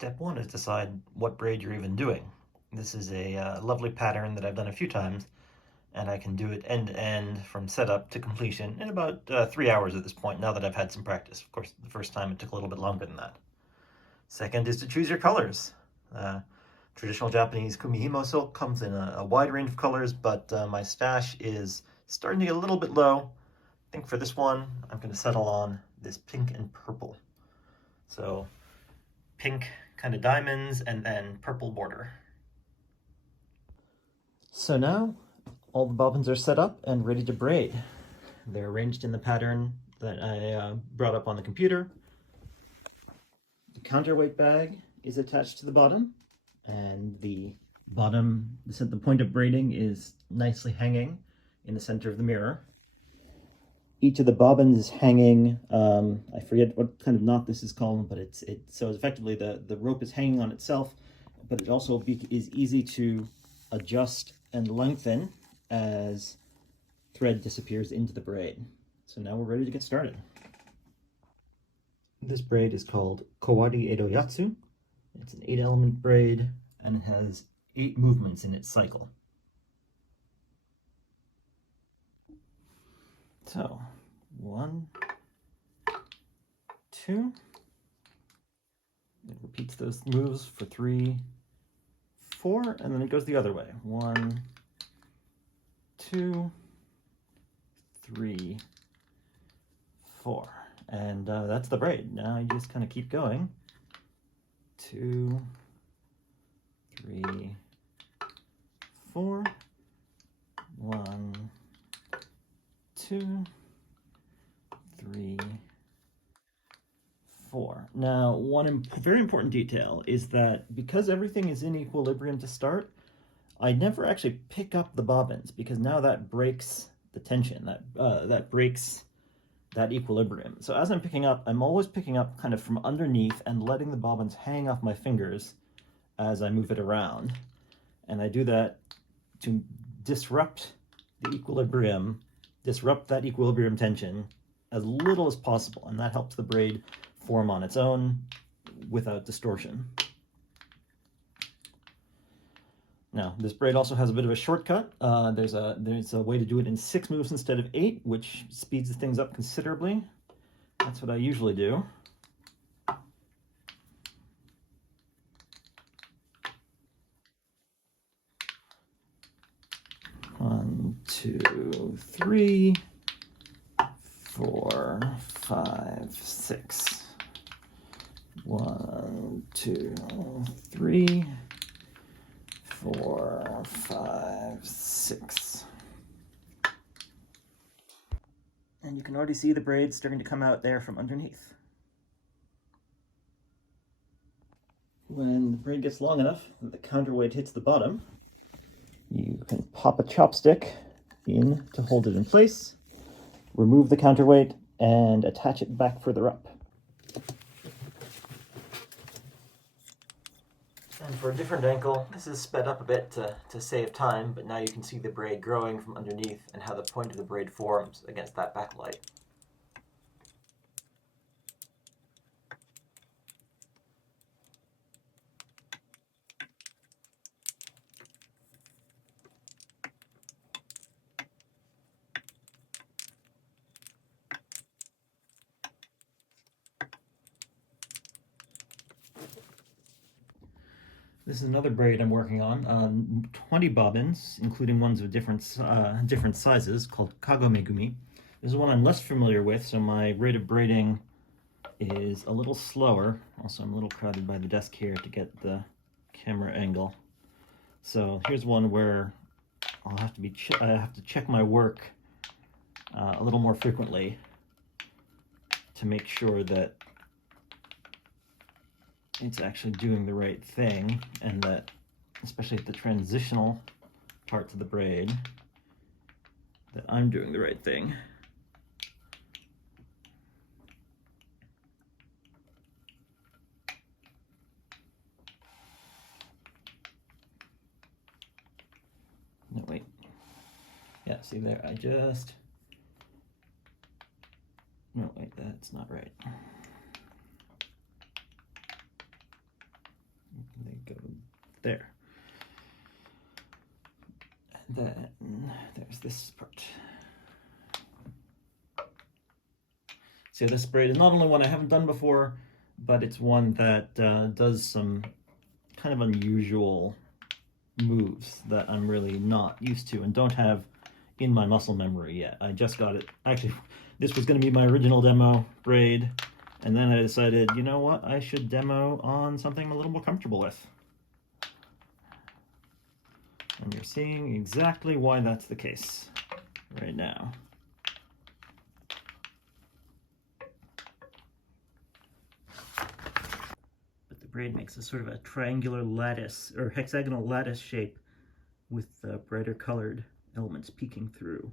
Step one is decide what braid you're even doing. This is a lovely pattern that I've done a few times, and I can do it end to end from setup to completion in about 3 hours at this point, now that I've had some practice. Of course, the first time it took a little bit longer than that. Second is to choose your colors. Traditional Japanese kumihimo silk comes in a wide range of colors, but my stash is starting to get a little bit low. I think for this one, I'm going to settle on this pink and purple. So pink kind of diamonds and then purple border. So now all the bobbins are set up and ready to braid. They're arranged in the pattern that I brought up on the computer. The counterweight bag is attached to the bottom, and the point of braiding is nicely hanging in the center of the mirror. Each of the bobbins is hanging, I forget what kind of knot this is called, but so effectively the rope is hanging on itself, but it also is easy to adjust and lengthen as thread disappears into the braid. So now we're ready to get started. This braid is called Kowari Edo Yatsu. It's an 8-element braid, and it has 8 movements in its cycle. So, 1, 2, it repeats those moves for 3, 4, and then it goes the other way. 1, 2, 3, 4. And that's the braid. Now you just kind of keep going. 2, 3, 4, 1, 2, 3, 4. Now, one very important detail is that because everything is in equilibrium to start, I never actually pick up the bobbins, because now that breaks the tension, that breaks that equilibrium. So as I'm picking up, I'm always picking up kind of from underneath and letting the bobbins hang off my fingers as I move it around. And I do that to disrupt the equilibrium, disrupt that equilibrium tension as little as possible, and that helps the braid form on its own without distortion. Now, this braid also has a bit of a shortcut. There's a way to do it in 6 moves instead of 8, which speeds things up considerably. That's what I usually do. One, 2, 3, 4, 5, 6. 1, 2, 3, 4, 5, 6. And you can already see the braids starting to come out there from underneath. When the braid gets long enough that the counterweight hits the bottom, you can pop a chopstick in to hold it in place, remove the counterweight, and attach it back further up. And for a different angle, this is sped up a bit to save time, but now you can see the braid growing from underneath and how the point of the braid forms against that backlight. This is another braid I'm working on, 20 bobbins, including ones of different sizes, called Kagomegumi. This is one I'm less familiar with, so my rate of braiding is a little slower. Also, I'm a little crowded by the desk here to get the camera angle. So here's one where I have to check my work a little more frequently to make sure that it's actually doing the right thing, and that, especially at the transitional parts of the braid, that I'm doing the right thing. No, wait. Yeah, see there, no, wait, that's not right. There. And then there's this part. So this braid is not only one I haven't done before, but it's one that does some kind of unusual moves that I'm really not used to and don't have in my muscle memory yet. I just got it. Actually, this was going to be my original demo braid, and then I decided, you know what, I should demo on something I'm a little more comfortable with. And you're seeing exactly why that's the case right now. But the braid makes a sort of a triangular lattice, or hexagonal lattice shape with brighter colored elements peeking through.